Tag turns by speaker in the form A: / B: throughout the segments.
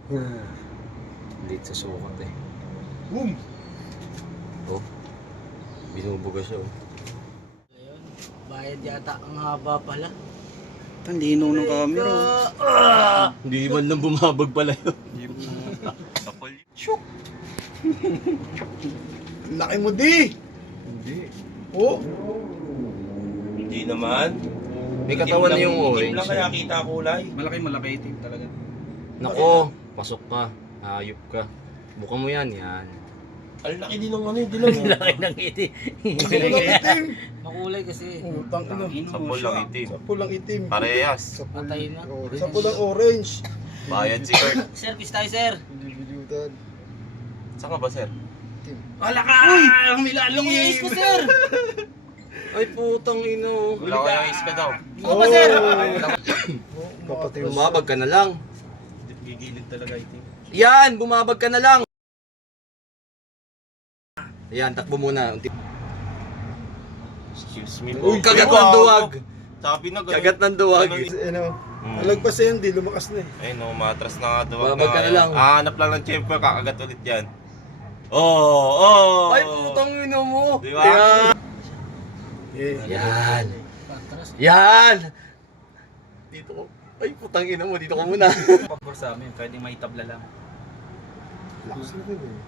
A: Late sa sukat eh.
B: Boom!
A: Oh, binubuga siya oh.
C: Ayun, bayad yata ang haba pala.
B: Ang linaw ng camera.
A: Hindi man lang bumabag pala yun.
B: Shook! Laki mo di!
A: Hindi.
B: Oh!
D: Hindi naman.
A: May katawan na yung
D: Itim
A: orange.
D: lang kaya kita kulay.
B: Malaki itim talaga.
A: Nako, pasok ka. Hayop ka. Buka mo yan, yan.
D: Ang laki din ng ano yun, dilang.
C: Laki ng iti.
B: Itim!
C: Makulay kasi.
B: Utang ina.
D: Sa pulang itim.
B: Sa pulang itim.
D: Parehas.
B: Sa
C: Patay na.
B: Sa pulang orange.
D: Bayad si Kurt.
C: Sir, kiss tayo sir.
B: Bilibilitan.
D: Saan ka ba, sir?
C: Wala ka! Ang milalong yung ace ko sir!
A: Ay putang ino.
D: Wala ko yung iska daw.
C: Ano ba sir?
B: Kapatid.
A: Bumabag ka na lang.
D: Gigilid talaga itim.
A: Yan, bumabag ka na lang. Yan, takbo muna.
D: Excuse me
A: Uy,
D: po.
A: kagat
D: Uy,
A: ng
D: wow.
A: duwag.
D: Sabi na ganun.
A: Kagat ng duwag.
B: Ano?
D: Hmm.
B: Alagpas yan, di lumakas na eh.
D: Ayun no, matras na nga duwag
A: Bumabag ka na lang.
D: Hanap lang ng chamber, kakagat ulit yan. Oh!
A: Ay putang ino mo.
D: Di ba?
A: Yan. Yan. Yan. Dito ko. Ay putang ino mo, dito ko muna.
E: Pabor sa amin, pwedeng may tabla lang.
B: Lakas na rin eh.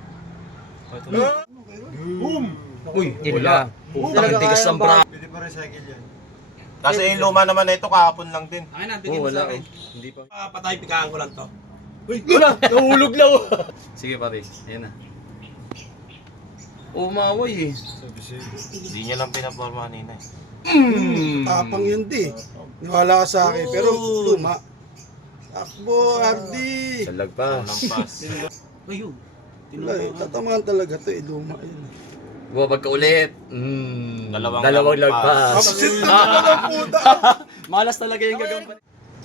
D: Boom!
A: Uy, wala. Putang tigas ng bra.
B: Pwede pa recycle yan.
D: Kasi yung luma naman na ito, kahapon lang din.
E: Akin na,
A: Oh,
E: bigyan mo
A: wala
E: sa akin.
A: oh. Hindi pa.
D: Patay, pikaan ko lang to.
A: Wala, nahulog lang oh. Sige pare, ayan na. Umaway eh.
D: Hindi niya lang pinaporma kanina eh.
B: Tapang yun di. Niwala ka sa akin, pero luma. Takbo, Ardi!
A: Salag pa.
D: Lampas.
E: Ayun.
B: Wala eh, tatamaan talaga to eh, luma yun.
A: Bumabag ka ulit.
D: Dalawang
A: lagpas.
B: Absent na ng puta!
A: Malas talaga yung gagampan.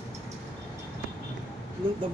B: Anong taba?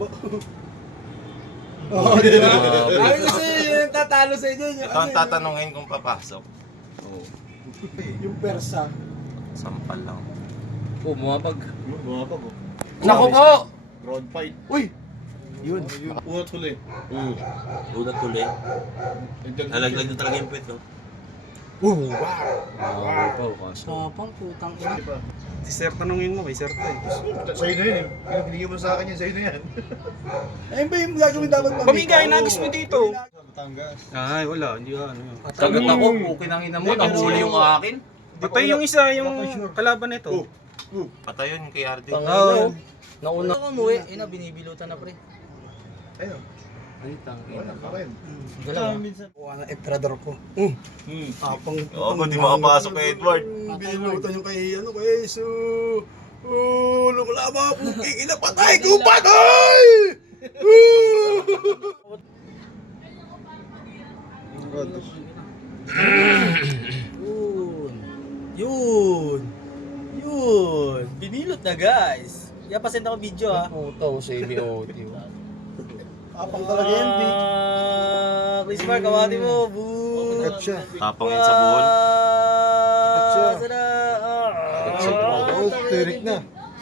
B: Oh, di ba?
A: Grabe.
B: Ay, kasi yung tatalo sa inyo.
D: Ito ang tatanungin kung papasok.
A: Oh.
B: Yung persa.
D: Sampal lang.
A: Oh, bumabag.
B: Bumabag oh.
A: Nako po!
B: Road fight.
A: Uy!
B: Yun. Unat huli.
D: Unat tuloy. Nalaglag na talaga yung puwet, no?
B: Wow!
A: Wow, kaso.
C: Tapang putang ina.
B: Si Sir, tanungin mo kay Sir to eh. Sa'yo na yun eh. Pinagbigyan mo sa akin yun, sa'yo na yan. Ayun ba yung gagawin dapat mamita?
E: Pamigay, nagis mo dito.
B: Batangas.
E: Ay, wala, hindi ka ano yun.
A: Kagat ako, pukin ang ina mo, nahuli yung akin.
E: Patay yung isa, yung kalaban nito.
D: Patay yun kay Ardi.
A: Oo. Nauna.
C: Ako umuwi. Ina, binibilutan na pre.
B: Ayun.
A: Ay, tangina ka.
C: Galaw.
B: Kuha na emperador ko. Tapang.
D: Oo, di makapasok kay Edward.
B: Binilutan yung kay, ano, kay Su. Lumalaba po. Patay ko, patay!
C: Yun. Yun. Yun. Binilot na guys. Kaya pasend ako video ha.
A: Puto, semi-OT.
B: Tapang talaga yan, di.
C: Chris Mark, kawati mo. Boo.
B: Kat siya.
D: Tapangin sa buhol.
B: siya.
C: Sana.
B: Oh, tirik na.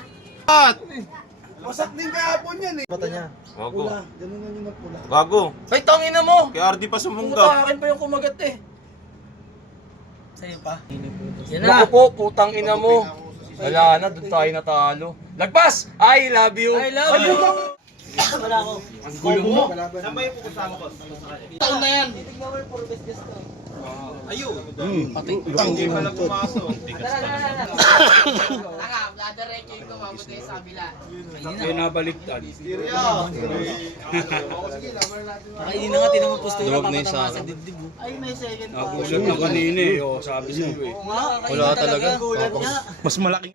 B: Wasak din kahapon yan eh. Mata niya.
D: Gago.
B: Pula. Ganun na yun ang pula.
D: Gago.
A: Ay, tangina mo!
D: Kay Ardi pa
A: Puta,
D: sumunggab.
A: akin pa yung kumagat eh.
C: Sa'yo pa. Yan
A: Naku
C: na.
A: po, putang ina mo. Wala na, doon tayo natalo. Lagpas! I love you!
C: I love you. Wala ako.
A: Ang gulo mo.
B: Saan ba yung
C: Taon na yan.
B: patay? Tangin mo to.
E: Yung nabaliktad.
C: Nakainin na nga, tinan mo postura.
A: Duwag na yung
C: Papatama
A: sa
C: sa dibdib. Ay, may second pa.
E: Nagulat na kanina eh. Oh, sabi sa'yo eh.
C: Oo nga, kakainin
A: Wala talaga.
C: Gulat niya.
E: Mas malaki.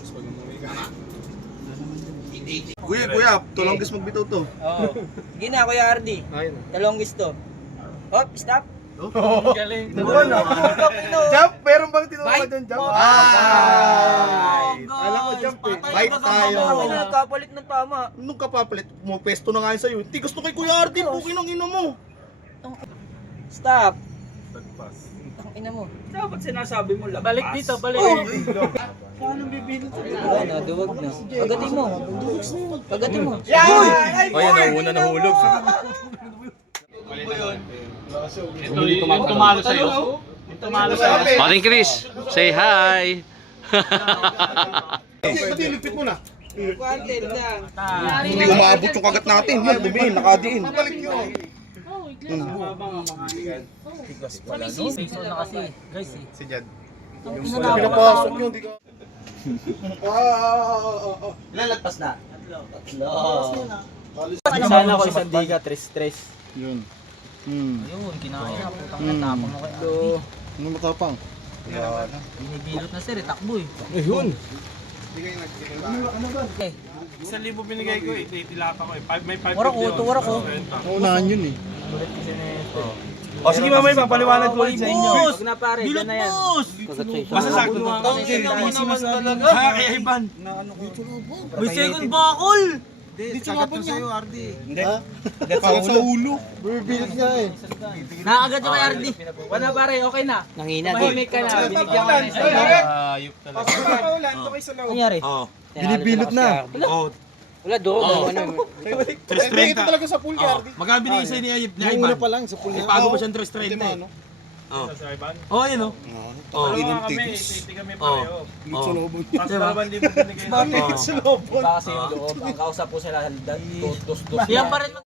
B: Kuya, tulong guys magbitaw to.
C: Oo. Sige na, Kuya Ardi.
B: Ayun.
C: Dalawang gusto. Hop, stop. Galing.
B: Jump! Meron bang tinawag doon? Jump?
C: Bye!
B: Alam ko jump eh. Bite tayo.
C: Nagkapalit ng tama.
B: Nung kapapalit, pumesto na nga yun sa'yo. Hindi gusto kay Kuya Artin, pukin ang ino mo.
C: Stop.
F: Ina mo.
E: Dapat sinasabi mo lang.
C: Balik dito, balik.
F: Ano, duwag na. Pagatin mo. Pagatin mo.
A: O yan, nauna nahulog.
E: Yung tumalo sa'yo.
A: Paring Chris, say hi!
B: Pati lupit mo na.
F: Content lang.
B: Hindi umabot yung kagat natin. Yan, bibihin, nakadiin. Nabalik nyo.
C: Season na kasi, guys eh.
B: Si Jad.
C: Pinapasok
B: Pinapasok nyo, di ka.
F: Lalagpas na.
C: Sana ko isang diga, tres-tres.
B: Yun.
C: Ayun, kinain na, putang na, tapang mo kay Ardi.
B: Ano matapang?
C: Binibilot na sir, eh, takbo eh.
B: Ayun.
C: Eh,
E: 1,000 binigay ko eh. Tilapa ko eh. May 5
C: Warak ko, ito, warak ko.
B: Naunahan yun eh.
E: O sige mamay, papaliwanag ko ulit sa inyo.
C: Huwag na pare, dyan na yan.
E: Masasakto to. Ang naman talaga. Kaya Ivan.
C: May second bakol!
B: Dito nga po sa'yo, Ardi. Hindi. Kagat sa ulo. Bibilit niya eh.
C: Nakagad yung kay Ardi. Wala pare, okay na.
F: Nangina.
C: Mahimik ka na, binigyan ka na isa.
A: Ayop talaga.
C: Nangyari?
D: Oo.
B: Binibilot na.
D: Oo.
F: Wala, doon. Ano?
D: 330.
B: Ito talaga sa pool ni Ardi.
D: Magkano binigay sa'yo ni Ayip?
B: Yung una pa lang sa pool niya.
D: Ipago mo siyang 330 eh. Oo. Oo, yun o. Oo.
E: Hindi kami pareho.
B: Sa loob mo.
E: Tapos 2,000 binigay namin.
B: Sa loob mo.
C: Iba kasi yung loob. Ang kausap po sila, dos.
F: Yan pa rin.